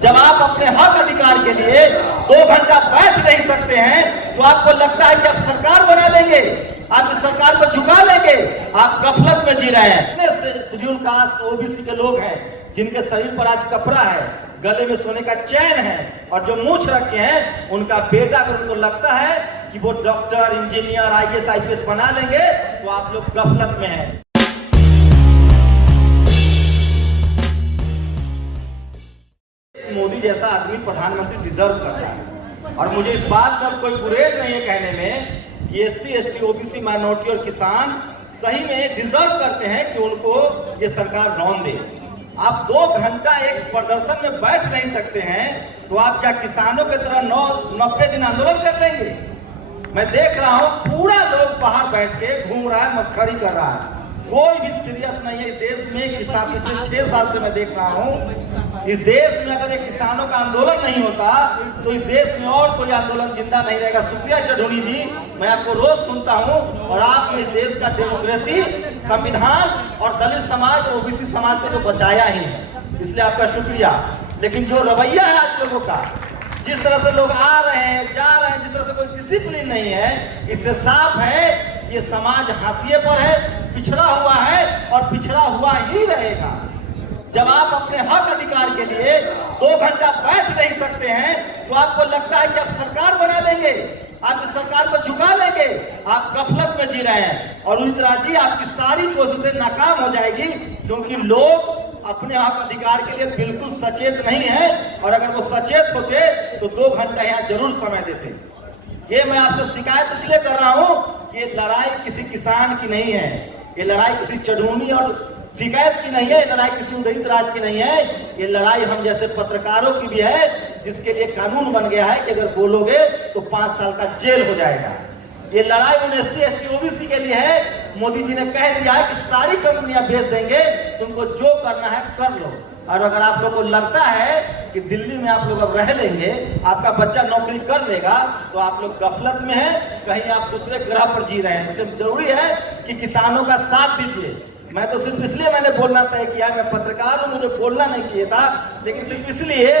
जब आप अपने हक अधिकार के लिए 2 घंटा बैठ नहीं सकते हैं तो आपको लगता है कि आप सरकार बना लेंगे, आप इस सरकार को झुका लेंगे। आप गफलत में जी रहे हैं। शेड्यूल कास्ट ओबीसी के लोग हैं जिनके शरीर पर आज कपड़ा है, गले में सोने का चैन है और जो मूंछ रखे हैं उनका बेटा, अगर उनको लगता है कि वो डॉक्टर, इंजीनियर, आईएएस, आईपीएस बना लेंगे तो आप लोग गफलत में हैं। मोदी जैसा आदमी प्रधानमंत्री डिजर्व करता है और मुझे इस बात में कोई गुरेज नहीं है कहने में कि एससी, एसटी, ओबीसी, माइनॉरिटी और किसान सही में डिजर्व करते हैं कि उनको ये सरकार लोन दे। आप 2 घंटा एक प्रदर्शन में बैठ नहीं सकते हैं तो आप क्या किसानों की तरह 90 दिन आंदोलन कर देंगे? मैं देख रहा हूं पूरा लोग बाहर बैठ के घूम रहा है, मस्करी कर रहा है, कोई भी सीरियस नहीं है इस देश में। पिछले 6 साल से मैं देख रहा हूं इस देश में अगर एक किसानों का आंदोलन नहीं होता तो इस देश में और कोई आंदोलन जिंदा नहीं रहेगा। शुक्रिया चढ़ोनी जी, मैं आपको रोज सुनता हूं और आपने इस देश का डेमोक्रेसी, संविधान और दलित समाज, ओबीसी समाज को तो बचाया ही है, इसलिए आपका शुक्रिया। लेकिन जो रवैया है आज लोगों का, जिस तरह से लोग आ रहे हैं, जा रहे हैं, जिस तरह से कोई डिसिप्लिन नहीं है, इससे साफ है ये समाज हाशिए पर है, पिछड़ा हुआ है और पिछड़ा हुआ ही रहेगा। जब आप अपने हक अधिकार के लिए 2 घंटा बैठ नहीं सकते हैं तो आपको लगता है कि आप सरकार बना लेंगे, आप इस सरकार को झुका लेंगे। आप गफलत में जी रहे हैं और उस तरह जी आपकी सारी कोशिशें नाकाम हो जाएगी क्योंकि लोग अपने हक अधिकार के लिए बिल्कुल सचेत नहीं है और अगर वो सचेत होते तो 2 घंटा यहाँ जरूर समय देते। ये मैं आपसे शिकायत इसलिए कर रहा हूँ कि ये लड़ाई किसी किसान की नहीं है, ये लड़ाई किसी चढ़ूनी और शिकायत की नहीं है, ये लड़ाई किसी उदयित राज की नहीं है, ये लड़ाई हम जैसे पत्रकारों की भी है जिसके लिए कानून बन गया है कि अगर बोलोगे तो 5 साल का जेल हो जाएगा। ये लड़ाई उन एससी, एसटी, ओबीसी के लिए है। मोदी जी ने कह दिया है कि सारी कंपनियां बेच देंगे, तुमको जो करना है कर लो। और अगर आप लोग को लगता है कि दिल्ली में आप लोग अब रह लेंगे, आपका बच्चा नौकरी कर लेगा, तो आप लोग गफलत में हैं, कहीं आप दूसरे ग्रह पर जी रहे हैं। इसलिए जरूरी है कि किसानों का साथ दीजिए। मैं तो सिर्फ इसलिए मैंने बोलना तय किया, मैं पत्रकार हूं, मुझे बोलना नहीं चाहिए था, लेकिन सिर्फ इसलिए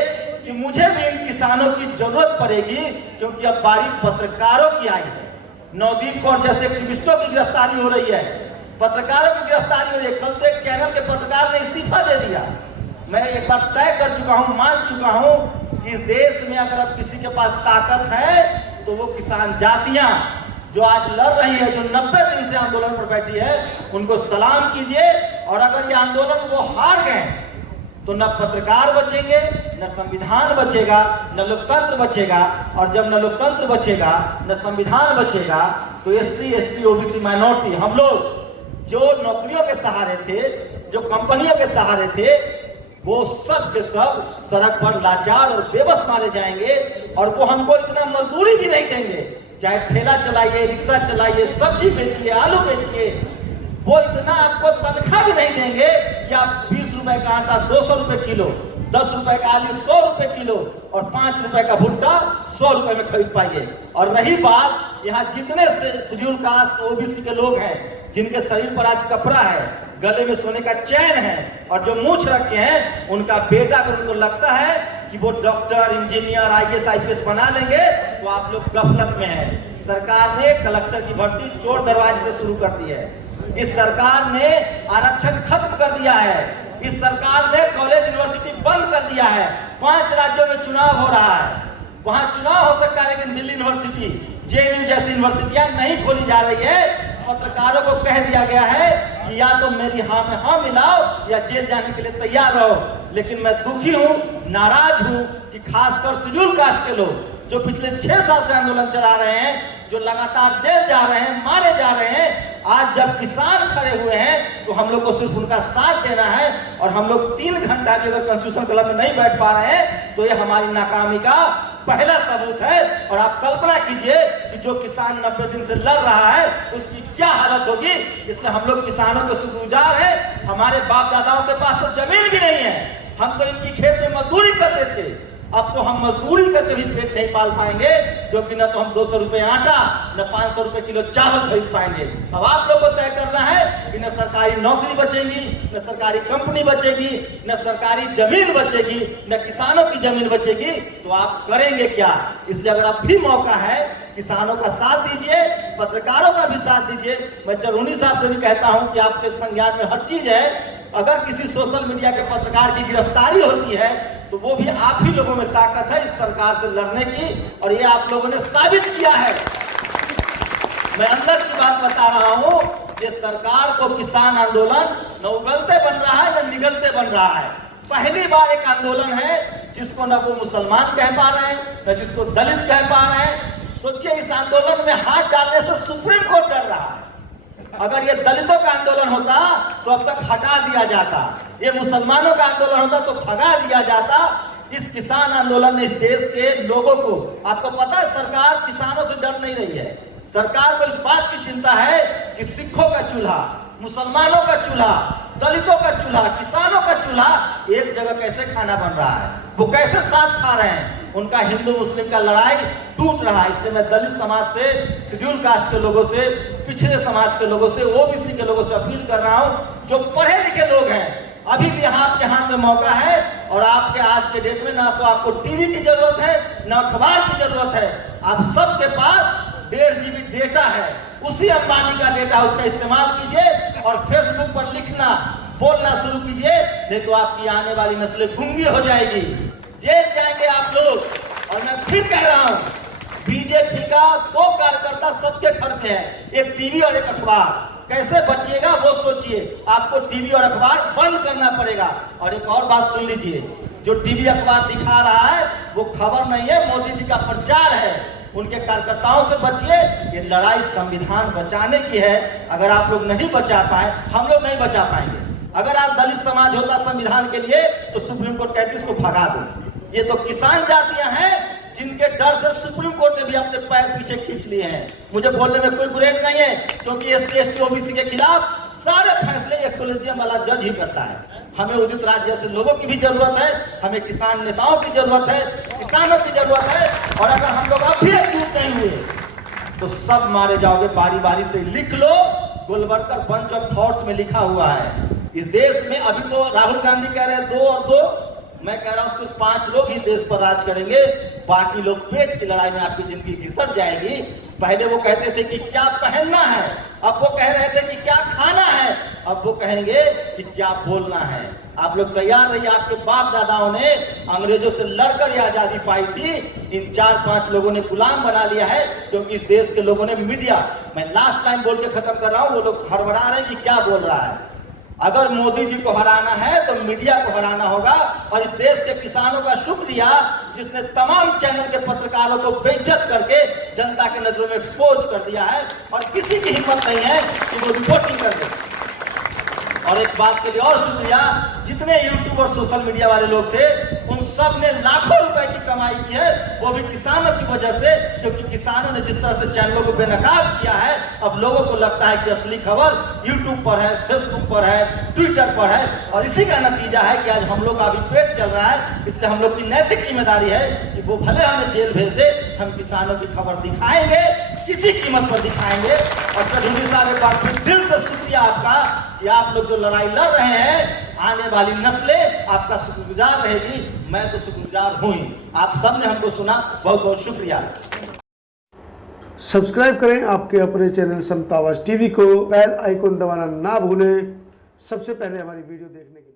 कि मुझे भी इन किसानों की जरूरत पड़ेगी क्योंकि अब बारी पत्रकारों की आई है। नवदीप कौर जैसे एक्टिविस्टों की गिरफ्तारी हो रही है, पत्रकारों की गिरफ्तारी हो रही है। कल तो एक चैनल के पत्रकार ने इस्तीफा दे दिया। मैं एक बार तय कर चुका हूं, मान चुका हूं कि इस देश में अगर अब किसी के पास ताकत है तो वो किसान जातियां जो आज लड़ रही है, जो 90 दिन से आंदोलन पर बैठी है, उनको सलाम कीजिए। और अगर ये आंदोलन वो हार गए तो न पत्रकार बचेंगे, न संविधान बचेगा, न लोकतंत्र बचेगा। और जब न लोकतंत्र बचेगा, न संविधान बचेगा, तो एससी, एसटी, ओबीसी, माइनॉरिटी, हम लोग जो नौकरियों के सहारे थे, जो कंपनियों के सहारे थे, वो सब के सब सड़क पर लाचार और बेबस मारे जाएंगे। और वो हमको इतना मजदूरी भी नहीं देंगे, चाहे ठेला चलाइए, रिक्शा चलाइए, सब्जी बेचिए, आलू बेचिए, वो इतना आपको तनख्वाह भी नहीं देंगे कि आप 20 रुपए का आटा 200 रुपए किलो, 10 रुपए का आलू 100 रुपए किलो और 5 रुपए का भुट्टा 100 रुपए में खरीद पाइए। और रही बात, यहाँ जितने शेड्यूल कास्ट ओबीसी के लोग हैं जिनके शरीर पर आज कपड़ा है, गले में सोने का चैन है और जो मूंछ रखे हैं, उनका बेटा, अगर उनको लगता है कि वो डॉक्टर, इंजीनियर, आईएएस, आईपीएस बना लेंगे तो आप लोग गफलत में हैं। सरकार ने कलेक्टर की भर्ती चोर दरवाजे से शुरू कर दी है। इस सरकार ने आरक्षण खत्म कर दिया है। इस सरकार ने कॉलेज, यूनिवर्सिटी बंद कर दिया है। 5 राज्यों में चुनाव हो रहा है, वहां चुनाव हो सकता है, लेकिन दिल्ली यूनिवर्सिटी, जेएनयू जैसी यूनिवर्सिटियां नहीं खोली जा रही है। पत्रकारों को कह दिया गया है कि या तो मेरी हाँ में हाँ मिलाओ या जेल जाने के लिए तैयार रहो। लेकिन मैं दुखी हूं, नाराज हूं कि खासकर शेड्यूल कास्ट के लोग जो पिछले 6 साल से आंदोलन चला रहे हैं, जो लगातार जेल जा रहे हैं, मारे जा रहे हैं, आज जब किसान खड़े हुए हैं तो हम लोग को सिर्फ उनका साथ देना है। और हम लोग 3 घंटा भी अगर कॉन्स्टिट्यूशन क्लब में नहीं बैठ पा रहे हैं तो ये हमारी नाकामी का पहला सबूत है। और आप कल्पना कीजिए कि जो किसान 90 दिन से लड़ रहा है उसकी क्या हालत होगी। इसलिए हम लोग किसानों के शुक्रगुजार हैं। हमारे बाप दादाओं के पास तो जमीन भी नहीं है, हम तो इनकी खेत में मजदूरी करते थे, अब तो हम मजदूरी करके भी पेट नहीं पाल पाएंगे, क्योंकि न तो हम 200 रुपए आटा न 500 रुपए किलो चावल खरीद पाएंगे। अब आप लोगों को तय करना है कि न सरकारी नौकरी बचेगी, न सरकारी कंपनी बचेगी, न सरकारी जमीन बचेगी, न किसानों की जमीन बचेगी, तो आप करेंगे क्या? इसलिए अगर अब भी मौका है, किसानों का साथ दीजिए, पत्रकारों का भी साथ दीजिए। मैं चरौनी साहब से भी कहता हूं कि आपके संज्ञान में हर चीज है। अगर किसी सोशल मीडिया के पत्रकार की गिरफ्तारी होती है तो वो भी आप ही लोगों में ताकत है इस सरकार से लड़ने की, और ये आप लोगों ने साबित किया है। मैं अंदर की बात बता रहा हूं, ये सरकार को किसान आंदोलन न उगलते बन रहा है न निगलते बन रहा है। पहली बार एक आंदोलन है जिसको न वो मुसलमान कह पा रहे हैं न जिसको दलित कह पा रहे हैं। सोचिए, इस आंदोलन में हाथ डालने से सुप्रीम कोर्ट डर रहा है। अगर ये दलितों का आंदोलन होता तो अब तक हटा दिया जाता, ये मुसलमानों का आंदोलन होता तो भगा दिया जाता। इस किसान आंदोलन ने इस देश के लोगों को, आपको पता है सरकार किसानों से डर नहीं रही है। सरकार को इस बात की चिंता है कि सिखों का चूल्हा, मुसलमानों का चूल्हा, दलितों का चूल्हा, किसानों का चूल्हा एक जगह कैसे खाना बन रहा है, वो कैसे साथ खा रहे हैं। उनका हिंदू मुस्लिम का लड़ाई टूट रहा है। इसलिए मैं दलित समाज से, शेड्यूल कास्ट के लोगों से, पिछड़े समाज के लोगों से, ओबीसी के लोगों से अपील कर रहा हूं, जो पढ़े लिखे लोग हैं, अभी भी आपके हाथ में मौका है। और आपके आज के डेट में ना तो आपको टीवी की जरूरत है ना अखबार की जरूरत है, आप सबके पास 1.5 GB डेटा है। उसी अंबानी का डेटा, उसका इस्तेमाल कीजिए और फेसबुक पर लिखना, बोलना शुरू कीजिए, नहीं तो आपकी आने वाली नस्लें गूंगी हो जाएगी, जेल जाएंगे आप लोग। और मैं फिर कह रहा हूं, बीजेपी का 2 कार्यकर्ता सबके घर में है, एक टीवी और एक अखबार। कैसे बचिएगा वो सोचिए। आपको टीवी और अखबार बंद करना पड़ेगा। और एक और बात सुन लीजिए, जो टीवी अखबार दिखा रहा है वो खबर नहीं है, मोदी जी का प्रचार है। उनके कार्यकर्ताओं से बचिए। ये लड़ाई संविधान बचाने की है। अगर आप लोग नहीं बचा पाए, हम लोग नहीं बचा पाएंगे। अगर आज दलित समाज होता संविधान के लिए तो सुप्रीम कोर्ट कहती इसको भगा दो। ये तो किसान जातियां हैं जिनके डर से सुप्रीम कोर्ट ने भी अपने पैर पीछे खींच लिए हैं। मुझे बोलने में कोई गुरेज नहीं है, क्योंकि SC ST OBC के खिलाफ सारे फैसले एक कॉलेजियम वाला जज ही करता है। हमें उदित राज जैसे लोगों की भी जरूरत है, हमें किसान नेताओं की जरूरत है, किसानों की जरूरत है। और अगर हम लोग अब भी एकजुट नहीं हुए तो सब मारे जाओगे। बारी बारी से लिख लो, गोलवरकर बंच ऑफ थॉट्स में लिखा हुआ है। इस देश में अभी तो राहुल गांधी कह रहे हैं 2 और 2, मैं कह रहा हूं सिर्फ 5 लोग ही देश पर राज करेंगे, बाकी लोग पेट की लड़ाई में आपकी जिंदगी घिसट जाएगी। पहले वो कहते थे कि क्या पहनना है, अब वो कह रहे थे कि क्या खाना है, अब वो कहेंगे कि क्या बोलना है। आप लोग तैयार रहिए। आपके बाप दादाओं ने अंग्रेजों से लड़कर ये आजादी पाई थी। इन 4-5 लोगों ने गुलाम बना लिया है, क्योंकि इस देश के लोगों ने मीडिया, मैं लास्ट टाइम बोल के खत्म कर रहा हूं, वो लोग हड़बड़ा रहे हैं कि क्या बोल रहा है। अगर मोदी जी को हराना है तो मीडिया को हराना होगा। और इस देश के किसानों का शुक्रिया जिसने तमाम चैनल के पत्रकारों को बेइज्जत करके जनता के नजरों में एक्सपोज कर दिया है, और किसी की हिम्मत नहीं है कि वो रिपोर्टिंग कर दे। और एक बात के लिए और शुक्रिया, जितने यूट्यूब और सोशल मीडिया वाले लोग थे उन सब ने लाखों रुपए की कमाई की है, वो भी किसानों की वजह से। क्योंकि किसानों ने जिस तरह से चैनलों को बेनकाब किया है, अब लोगों को लगता है कि असली खबर यूट्यूब पर है, फेसबुक पर है, ट्विटर पर है। और इसी का नतीजा है कि आज हम लोग का अभी पेट चल रहा है। इसलिए हम लोग की नैतिक जिम्मेदारी है कि वो भले हमें जेल भेज दे, हम किसानों की खबर दिखाएंगे, किसी कीमत पर दिखाएंगे। और चौधरी साहब, एक बार फिर दिल से शुक्रिया आपका कि आप लोग जो लड़ाई लड़ रहे हैं, आने वाली नस्लें आपका शुक्रगुजार रहेगी। मैं तो शुक्रगुजार हूं ही। आप सब ने हमको सुना, बहुत बहुत शुक्रिया। सब्सक्राइब करें आपके अपने चैनल समता आवाज टीवी को, बेल आइकन दबाना ना भूलें सबसे पहले हमारी वीडियो देखने के लिए।